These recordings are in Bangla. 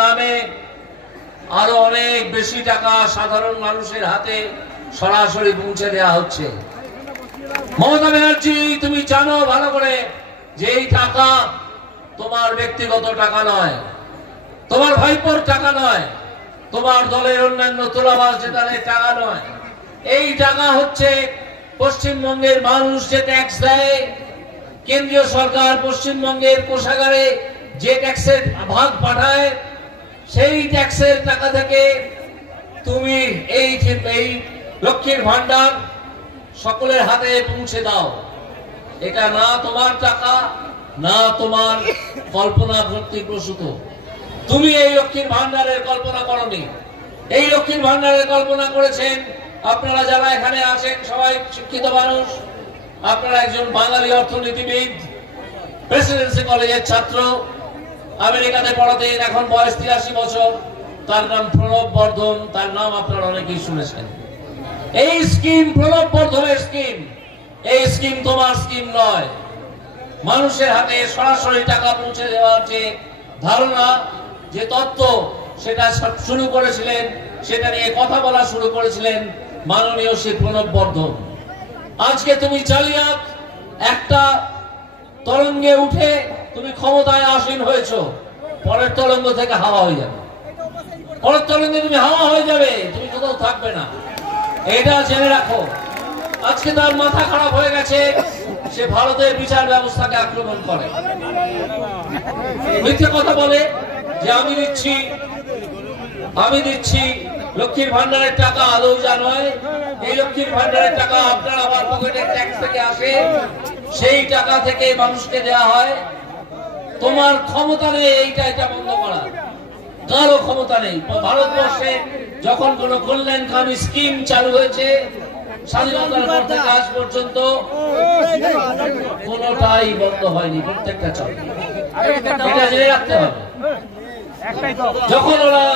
নামে আরো অনেক বেশি টাকা সাধারণ মানুষের হাতে সরাসরি পৌঁছে দেওয়া হচ্ছে। মমতা ব্যানার্জি, তুমি জানো ভালো করে যে এই টাকা তোমার ব্যক্তিগত টাকা নয়, তোমার ভাইপোর টাকা নয়, তোমার দলের অন্যান্য তোলাবাজ নেতাদের টাকা নয়। এই টাকা হচ্ছে পশ্চিমবঙ্গের মানুষ যে ট্যাক্স দেয়, কেন্দ্রীয় সরকার পশ্চিমবঙ্গের কোষাগারে যে ট্যাক্সের ভাগ পাঠায়, সেই ট্যাক্সের টাকা থেকে তুমি এই লক্ষ্মীর ভান্ডার সকলের হাতে পৌঁছে দাও। এটা না তোমার টাকা, না তোমার কল্পনা প্রসূত। তুমি এই লক্ষ্মীর ভান্ডারের কল্পনা করনি। এই লক্ষ্মীর ভান্ডারের কল্পনা করেছেন আপনারা যারা এখানে আছেন, সবাই শিক্ষিত মানুষ। আপনারা একজন বাঙালি অর্থনীতিবিদ, প্রেসিডেন্সি কলেজের ছাত্র, আমেরিকাতে পড়াতেন, এখন বয়স 83 বছর। তার নাম প্রণব বর্ধন, তার নাম আপনারা অনেকেই শুনেছেন। এই স্কিম প্রণব বর্ধনের স্কিম, এই স্কিম তোমার স্কিম নয়। মানুষের হাতে সরাসরি টাকা পৌঁছে দেওয়ার যে ধারণা, যে তত্ত্ব, সেটা শুরু করেছিলেন, সেটা নিয়ে কথা বলা শুরু করেছিলেন মাননীয় শ্রী প্রণব বর্ধন। আজকে তুমি জালিয়াত একটা তরঙ্গে উঠে তুমি ক্ষমতায় আসীন হয়েছো, পরের তরঙ্গ থেকে হাওয়া হয়ে যাবে, পরের তরঙ্গে তুমি হাওয়া হয়ে যাবে, তুমি কোথাও থাকবে না। এটা জেনে রাখো। আজকে তার মাথা খারাপ হয়ে গেছে, সে ভারতের বিচার ব্যবস্থাকে আক্রমণ করে, মিথ্যে কথা বলে যে আমি দিচ্ছি লক্ষ্মীর ভান্ডারের টাকা। আদৌ যা নয়, এই লক্ষ্মীর ভান্ডারের টাকা আপনার আমার পকেটের ট্যাক্স থেকে আসে, সেই টাকা থেকে মানুষকে দেওয়া হয়। তোমার ক্ষমতা নেই এটা বন্ধ করা, কারো ক্ষমতা নেই। ভারতবর্ষে যখন কোন কল্যাণকামী স্কিম চালু হয়েছে স্বাধীনতার পর থেকে আজ পর্যন্ত, কোনটাই বন্ধ হয়নি, প্রত্যেকটা চলে। এটা জেনে রাখতে হবে। যখন ওরা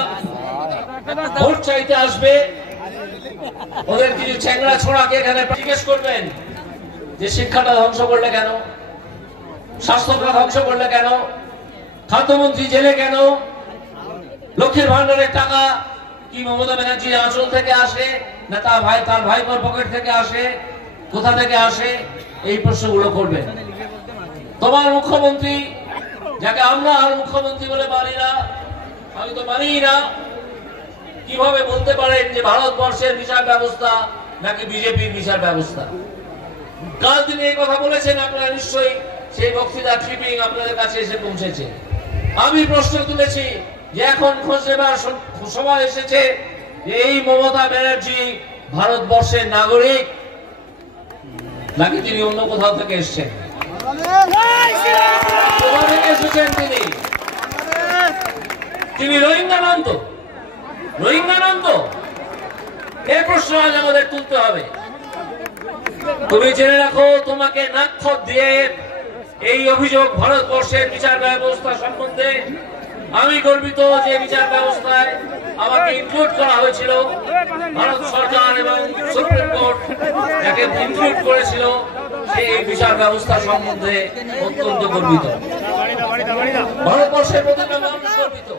ভোট চাইতে আসবে, ওদের কিছু চ্যাংড়া ছোড়াকে এখানে জিজ্ঞেস করবেন যে শিক্ষাটা ধ্বংস করলে কেন, স্বাস্থ্যটা ধ্বংস করলে কেন, খাদ্যমন্ত্রী জেলে কেন, লক্ষ্মীর ভান্ডারের টাকা কি মমতা ব্যানার্জির আঁচল থেকে আসে, না তার ভাইপোর পকেট থেকে আসে, কোথা থেকে আসে, এই প্রশ্নগুলো করবেন। তোমার মুখ্যমন্ত্রী, যাকে আমরা আর মুখ্যমন্ত্রী বলে মানি না, আমি তো মানি না, কিভাবে বলতে পারেন যে ভারতবর্ষের বিচার ব্যবস্থা নাকি বিজেপির বিচার ব্যবস্থা? কাল তিনি এই কথা বলেছেন, আপনারা নিশ্চয়ই সেই বক্তৃতা ক্লিপিং আপনাদের কাছে এসে পৌঁছেছে। আমি প্রশ্ন তুলেছি যে এখন খোঁজ নেবার সময় এসেছে যে এই মমতা ব্যানার্জি ভারতবর্ষের নাগরিক নাকি তিনি অন্য কোথাও থেকে এসেছেন? কোথা থেকে এসেছেন তিনি? রোহিঙ্গা নন তো? এই প্রশ্ন আজ আমাদের তুলতে হবে। তুমি জেনে রাখো, তোমাকে নাক্ষত দিয়ে এই অভিযোগ ভারতবর্ষের বিচার ব্যবস্থা সম্বন্ধে, আমি গর্বিত যে বিচার ব্যবস্থায় আমাকে ইনক্লুড করা হয়েছিল। ভারত সরকার এবং সুপ্রিম কোর্ট যাকে ইনক্লুড করেছিল, সেই বিচার ব্যবস্থা সম্বন্ধে অত্যন্ত গর্বিত। ভারতবর্ষের প্রতিটা মানুষ গর্বিত।